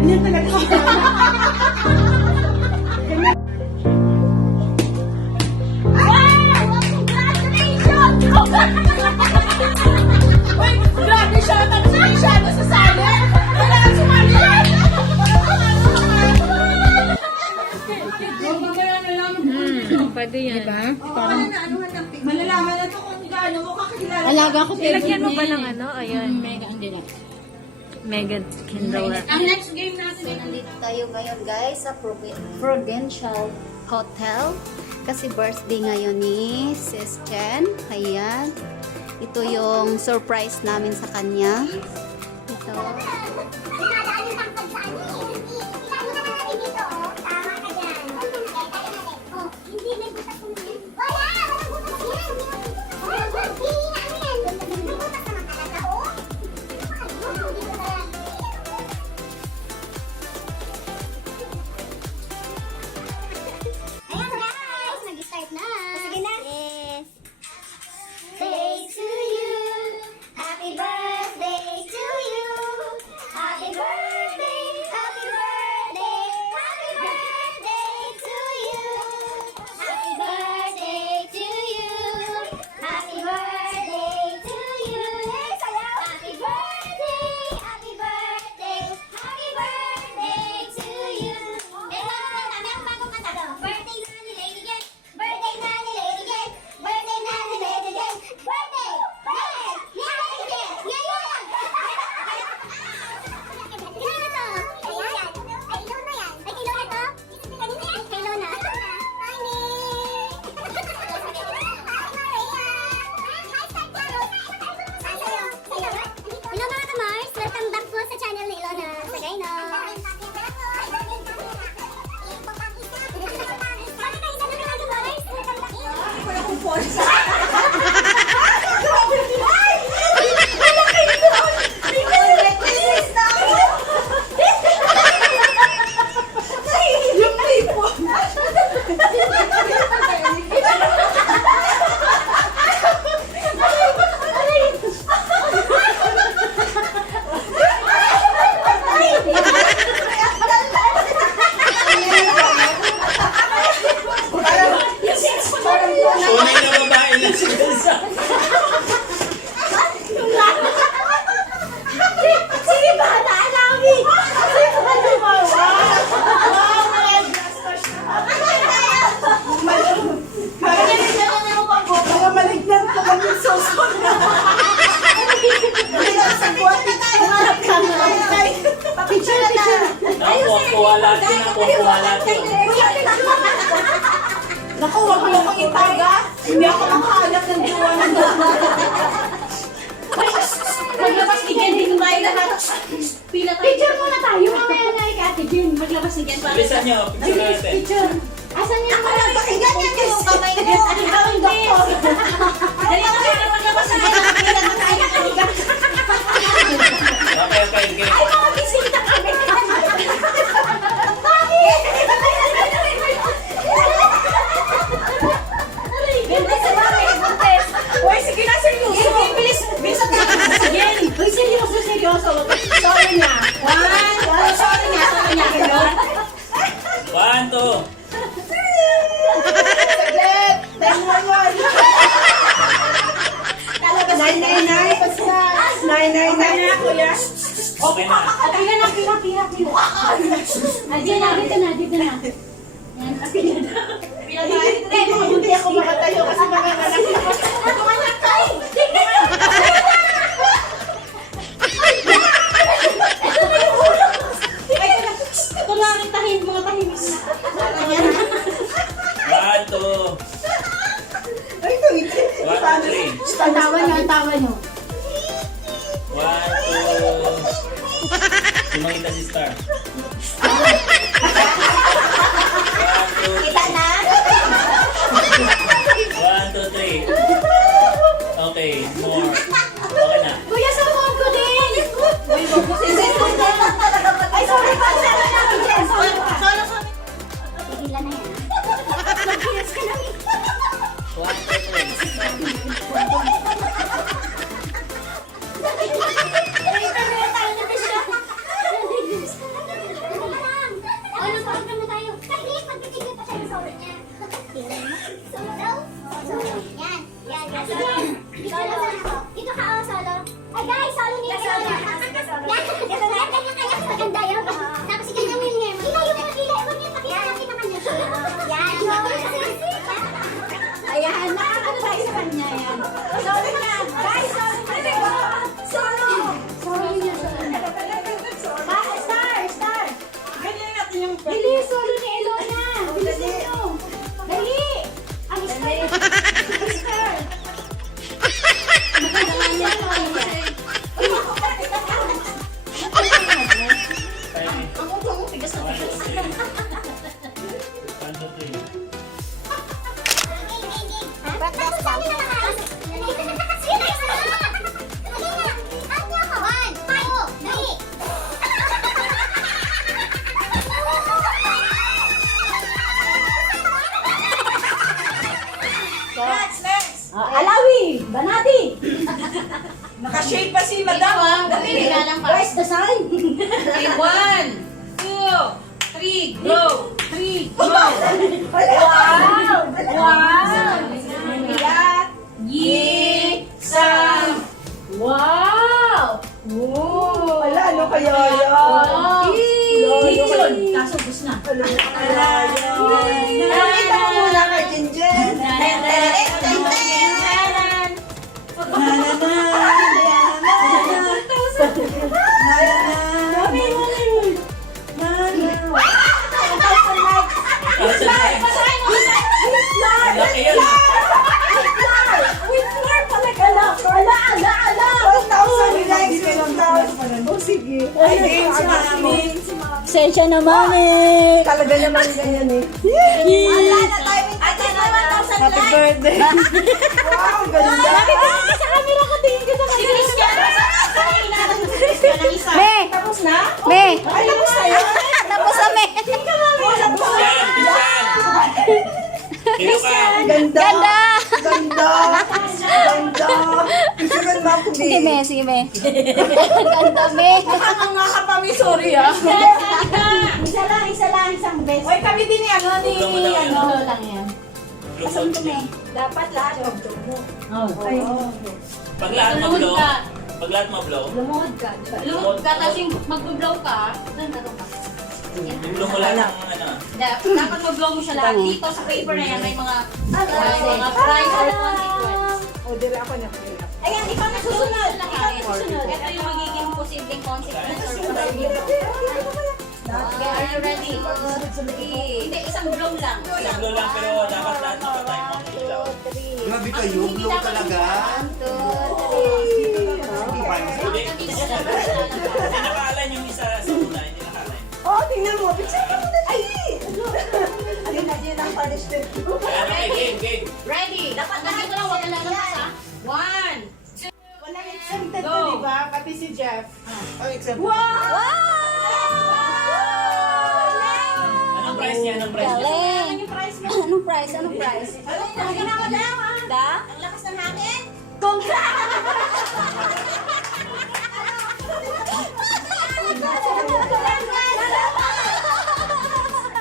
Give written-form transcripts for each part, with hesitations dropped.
Ganyan talaga. Uy, grabe siya. Tapos siya nasasali. Kailangan sumali. Pwede yan. Diba? Malalaman na ito kung gaano mo kakilala. Alaga ko Lagyan mo ba ng ano? Ayun. Mega Angela. Mega Kindle. Ang next game natin ay Nandito tayo ngayon guys sa Prudential Hotel kasi birthday ngayon ni Sis Jen. Ayan. Ito yung surprise namin sa kanya. Ito. Ayan guys, nag-start na. Sige na. Yes. Day to you. Happy birthday to you. Happy birthday, happy birthday, happy birthday to you. Happy birthday to you. Happy birthday to you. Happy birthday, happy birthday, happy birthday to you. Meron bagong kanta. Birthday na ni Lady Jen. Birthday na ni Lady Jen. Birthday na ni Lady Jen. Birthday! Birthday! Ni Lady Jen! Ngayon! Kanina to? Ayan. Ay, ilaw na yan. Ay, ilaw na to? Kanina yan? Kay Lona. Hi, Nick! Hi, Maria! Hi, Santiago! Sa'yo. Hello mga kamars! Welcome back po sa channel ni Ilona. Sagay no! Tunay na babae lang si Elsa. Sige ba? Naalawi! Mga malignan ko kami susunod na. Picture na. Ako, kuwalatin ako, kuwalatin. Naku, wag mo akong itaga. Hindi ako makahanap ng jowa ng maglabas ni Jen. Hindi tayo lahat. Pila tayo. Picture muna tayo. Mamaya na kay Ate Jen. Maglabas ni Jen. Bilisan nyo, picture natin. Picture. Asan yung mga Pakinggan niya yung kamay mo. Ikaw ang doktor. Dali ako na maglabas na tayo. Pila na tayo. Okay, okay, okay. mga bisita kami. Buntes sa bahay. Buntes. Uy, sige na, seryoso. Bilis. Bilis at si Jen. Uy, seryoso, seryoso. Sorry na. Sorry niya. Sorry niya. Ganun. 1, 2. Saglit. 911. Talaga sa 999. Basta. 999. kuya. Okay na. Pila na, pila. Dito na. Yan, pila na. Pila tayo. Hindi ako makatayo kasi makakalaki ako. Tumanak ka. Ito lang ang tahimik, mga tahimik na. 1, 2. Ay, tuwid. 1, 2, 3. Ang tawa nyo. 1, 2. Sumakita si Star. 1, 2, Kita na. 1, 2, 3. Okay, more. Okay na. Kuya, sumong ko din! Uy, wag mo sisisin. Ay, sorry pa. Sorry pa. Sorry. Tigilan na yan. Mag-kiss ka na. 1, 2, 3. Next! Alawi! Banati! Naka-shade pa si Madam. Dali. Where's the sign? Okay, 1, 2, 3, go! 3, go! Wow! Wow! Lat, yi, sam. Wow! Wala, ano kaya yan? Kitchen! Kaso bus na. Nakita mo muna kay Jinjen. Laki yan. Ay, games, mami. Sensya na, mami! Talaga naman ganyan eh. Happy birthday. Wow, ganda. Sa camera ko, tingin ko sa camera. Me! Tapos na? Me! Ay, tapos na yun. Tapos na, me! Christian! Dito ka! Ganda. Ganda! Ganda. Ganda. Gusto ko naman ako, Sige, me. Sige, me. Ganda, me. Ang nga ka pa, mi, sorry ah. Isa lang, isang best. Oy, kami din ni ano, Ano lang yan. Lungsod ka. Dapat lahat mag-job mo. Pag lahat mag-blow, Lumuhod ka. Lumuhod ka, tapos yung mag-blow ka, nandito ka. i-blow mo lang ng ano. Dapat mag-blow mo siya lahat. Dito sa paper na yan, may mga price or consequence. O, dili ako na. Ayan, ikaw na susunod. Ito yung magiging posibleng consequence or consequence. Okay, are you ready? Hindi, isang blow lang. I-blow lang pero dapat lahat mapatay mo ang ilaw. Grabe kayo, blow talaga. Hindi nakaalan yung isa sa una, hindi nakaalan. Oh, tingnan mo. Picture ka muna. Ay! Alin na din ang punishment ko. Game. Ready? Dapat nandito lang, wag na lang ha. 1, 2, Walang exempted Go. na, di ba? Pati si Jeff. Ay, except Anong price niya? Anong price niya? Galing. yung price mo. Anong price? Anong price? Ang ginawa daw ha. Da? Ang lakas ng hangin.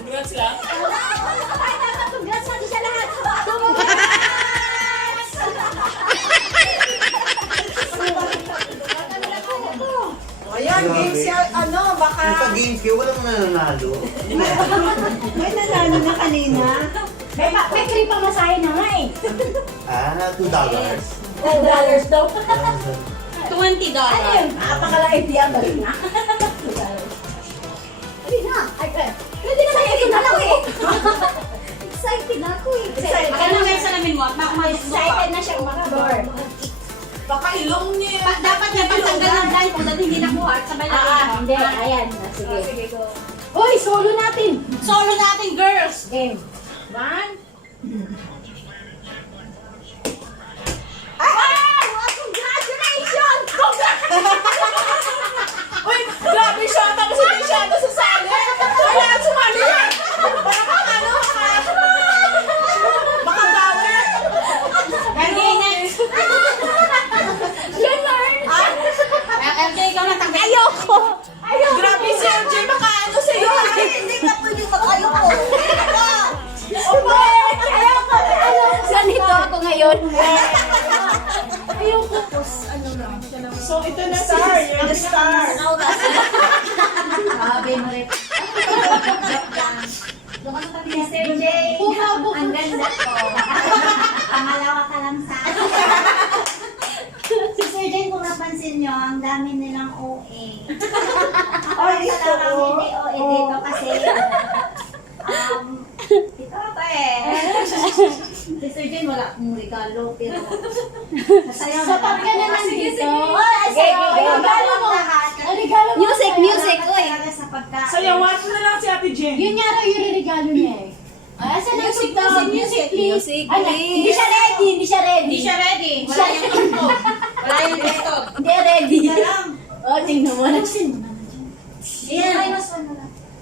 Congrats lang. Ay, dapat congrats natin sa lahat. Ayan, games yan. Ano, baka... Yung pag-games kayo, walang nananalo. May nanalo na kanina. May free pa masahe na nga eh. $2. $2 daw. $20. Ayun, napakalaki diyan. Dali na. Hindi na. Pwede na tayo ito na eh. Excited na ako eh. Maganda na yung salamin mo at excited na siya makador. Baka ilong niya. Dapat niya pagtanggal ng blindfold at hindi nakuha at sabay natin. Hindi, ayan. Sige. Sige, go. Hoy, solo natin. Solo natin, girls. Game. 1. Congratulations! Uy, grabe siya. Tapos hindi siya nasasali. Kailangan sumali yan. Baka ano, baka bawal. Okay, next. LJ, ikaw na tanggal. Ayoko! Grabe si LJ, baka ano sa'yo. Ay, hindi ka pwede mag-ayoko. Ayoko. Ganito ako ngayon. So, ito na star. You're the star. Sabi mo rin. Mr. J, ang ganda ko. Pangalawa ka lang sa akin. Si Sir J, kung napansin nyo, ang dami nilang OA. Ay, Isa lang ang hindi OA dito kasi ito ako eh. Si Sir J, wala akong regalo, pero masaya So, pag ka naman dito. Regalo mo. Regalo mo. Music, music, oy. Sa pagka Sayawan mo na lang si Ate Jen. Yun nga raw yung regalo niya eh. Ay, saan ang Music, tugtog? music, please. music, Ay, please. Hindi siya ready, hindi siya ready. Hindi siya ready. Wala yung tugtog. Wala yung tugtog. Hindi ready. Oh, tingnan mo. Nagsin mo na dyan. Ayan.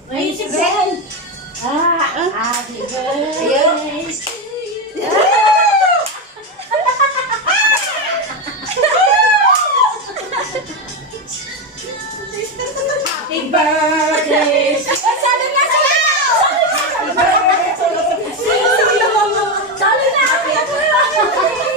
Ay, si Bren. Happy birthday. Happy birthday. Sabi nga sa'yo! Happy birthday. Sabi na! Happy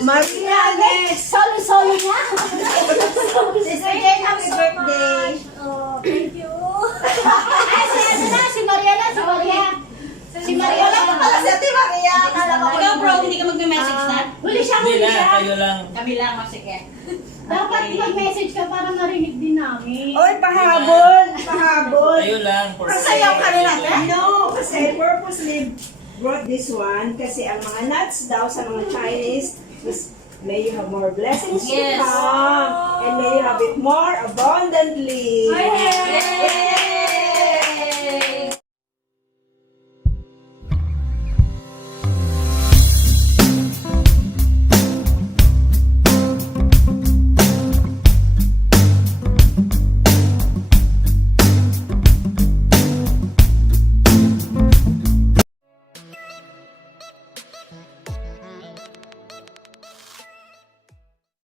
Maria, next! Solo niya! Sister Jane, happy birthday! Oh, thank you! Ay, si Maria na, si Maria! Si Maria lang pa pala si Ate Maria! Ikaw bro, hindi ka magme-message na? Huli siya, Hindi huli na, siya! kayo lang. Kami lang, sige. Dapat mag-message ka para marinig din namin. Oy, pahabol! Pahabol! Kayo lang. Sayaw ka rin natin? No, kasi purposely brought this one kasi ang mga nuts daw sa mga Chinese is may you have more blessings to Yes. come and may you have it more abundantly. Yes.